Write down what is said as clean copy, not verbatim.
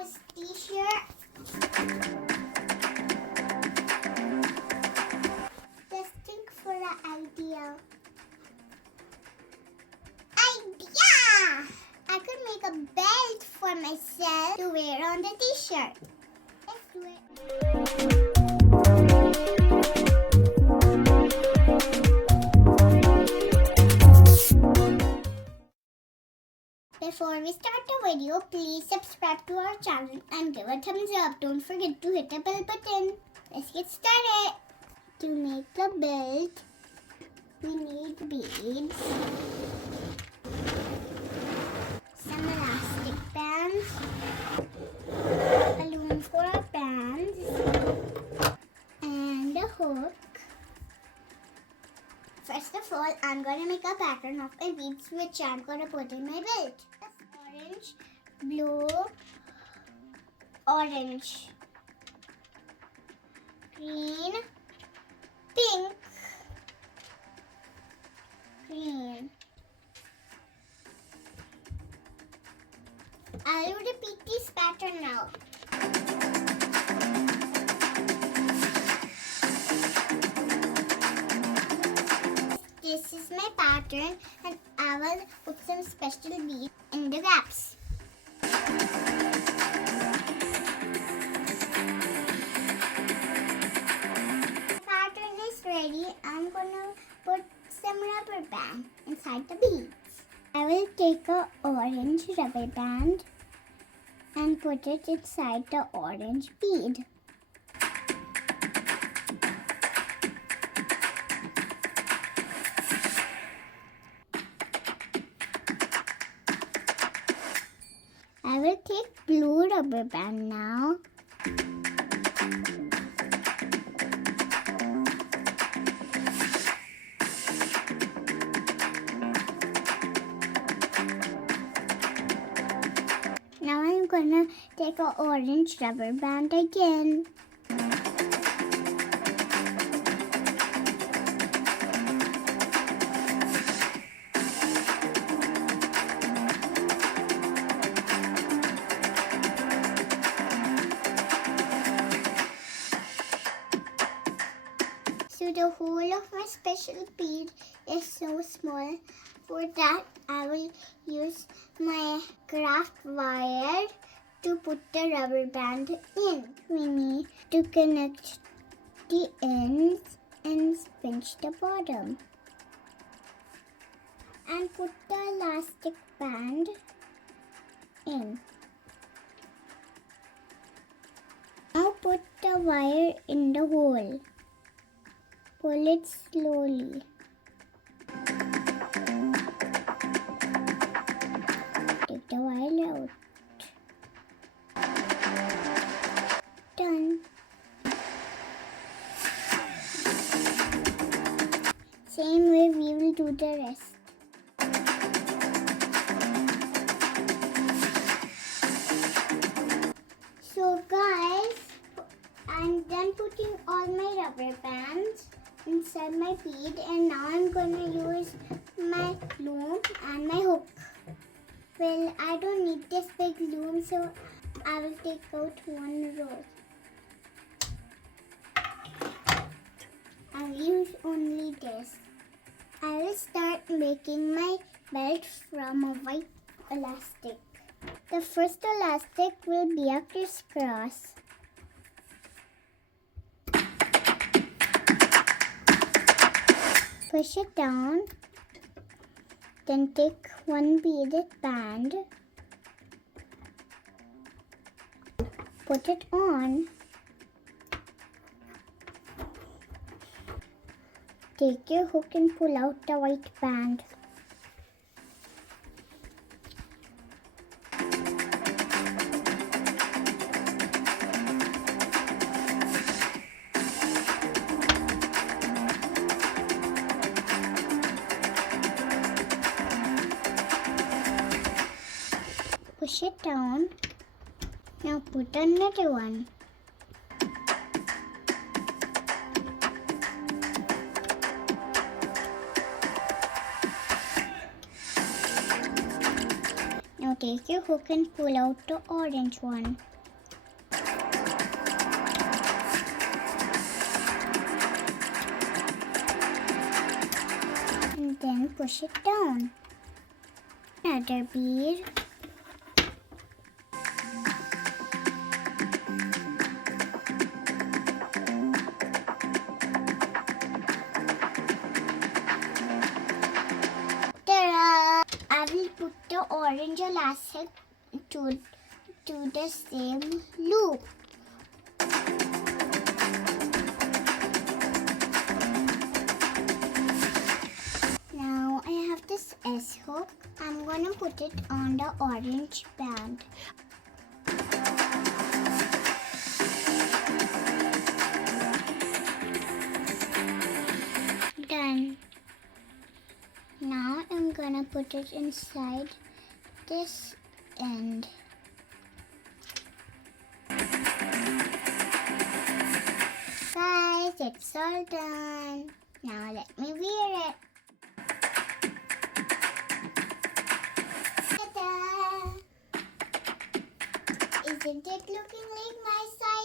use t-shirt. Just think for an idea. I could make a belt for myself to wear on the t-shirt. Let's do it. Before we start the video, please subscribe to our channel and give a thumbs up. Don't forget to hit the bell button. Let's get started. To make the belt, we need beads, some elastic bands, a loom for our bands, and a hook. First of all, I'm going to make a pattern of my beads which I'm going to put in my belt. Orange, blue, orange, green, pink, green. I will repeat this pattern now. This is my pattern and I will put some special beads in the gaps. The pattern is ready. I'm gonna put some rubber band inside the beads. I will take a orange rubber band and put it inside the orange bead. I will take blue rubber band now. Now I'm gonna take an orange rubber band again. So the hole of my special bead is so small. For that, I will use my craft wire to put the rubber band in. We need to connect the ends and pinch the bottom. And put the elastic band in. Now put the wire in the hole. Pull it slowly. Take the wire out. Done. Same way we will do the rest. So guys, I'm done putting all my rubber bands inside my bead and now I'm gonna use my loom and my hook. Well, I don't need this big loom, so I will take out one row. I'll use only this. I will start making my belt from a white elastic. The first elastic will be a crisscross. Push it down, then take one beaded band, put it on, take your hook and pull out the white band. Push it down. Now put another one. Now take your hook and pull out the orange one. And then push it down. Another bead. Ta-da! I will put the orange elastic to the same loop. Now I have this S hook. I'm gonna put it on the orange band. Done. Now I'm gonna put it inside this end. Guys, it's all done. Now let me wear it. Ta-da! Isn't it looking like my size?